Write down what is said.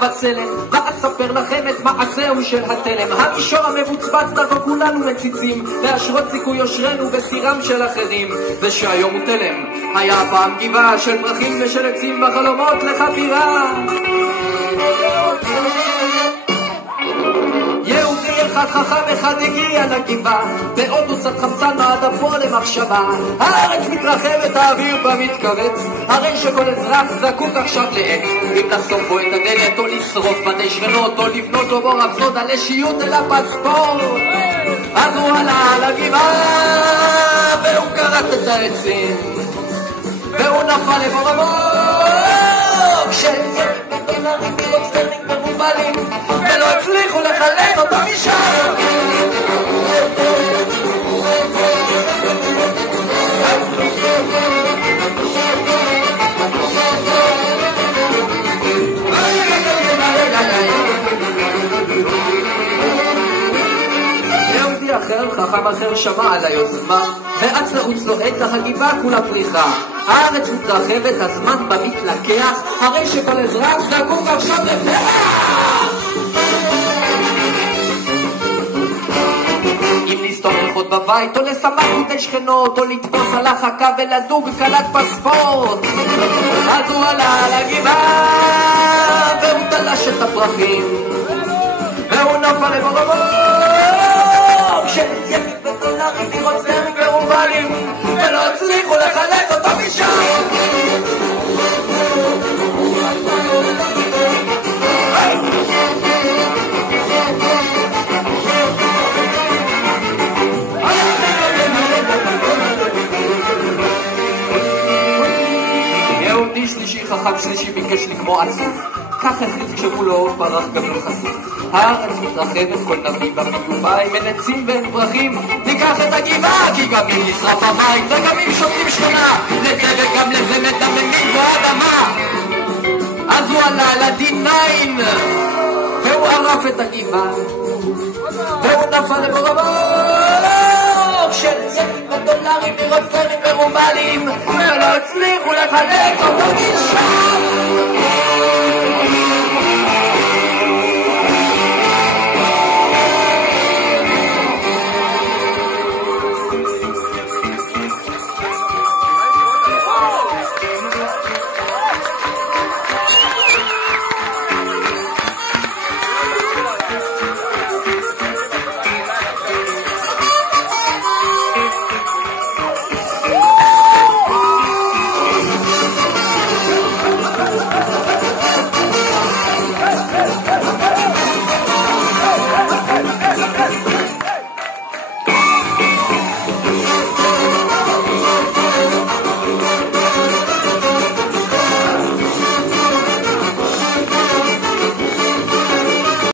בצלם, ואספר לכם את מעשהו של התלם. המישור המבוצבץ דרכו כולנו מציצים, להשרות סיכוי יושרנו בסירם של אחרים. ושהיום הוא תלם, היה פעם גבעה של פרחים ושל עצים וחלומות לחפירה. יהודי אחד חכם אחד הגיע לגבעה, בעוד הוצאת חמצן מעדפו למחשבה. הארץ מתרחבת, האוויר בה מתכווץ, הרי שכל אזרח זקוק עכשיו לעץ. אם לחסום בו את הדלת או לשרוף בתי שכנות או לבנות לו בו רפסוד על אישיות אל הפספורט, אז הוא עלה על הגבעה והוא כרת את העצים והוא נפל לבור עמוק של דולרים ורוצלרים ורובלים, ולא הצליחו לחלק אותו משם. יהודי אחר, חכם אחר, שמע על היוזמה, ואץ נעוץ לו עת לחגיבה כולה פריחה. הארץ מתרחבת, הזמן בה מתלקח, הרי שכל אזרח זקוק עכשיו לפרח. אם נסתור הלכות בבית, או לשמח חוטי שכנות, או לתפוס על החכה ולדוג קלת פספורט, אז הוא עלה על הגבעה והוא תלש את הפרחים והוא נפל לבור עמוק של יפים ודולרים ורוצלרים ורובלים, ולא הצליחו לחלק אותו משם. יהודי שלישי חכם שלישי ביקש לגמוע עצוב, כך החליט כשמולו פרח גמל חשוף. הארץ מתרחבת, כל נביא במיובה, עם עצים ואין פרחים, ניקח את הגבעה, כי גם אם נשרף הבית וגם אם שומעים שכונה, לזה וגם לזה מדממים באדמה. אז הוא עלה ל-D9 והוא ערף את הגבעה והוא נפל לבור עמוק של יפים ודולרים ורוצלרים ורובלים, ולא הצליחו לחלק אותו משם.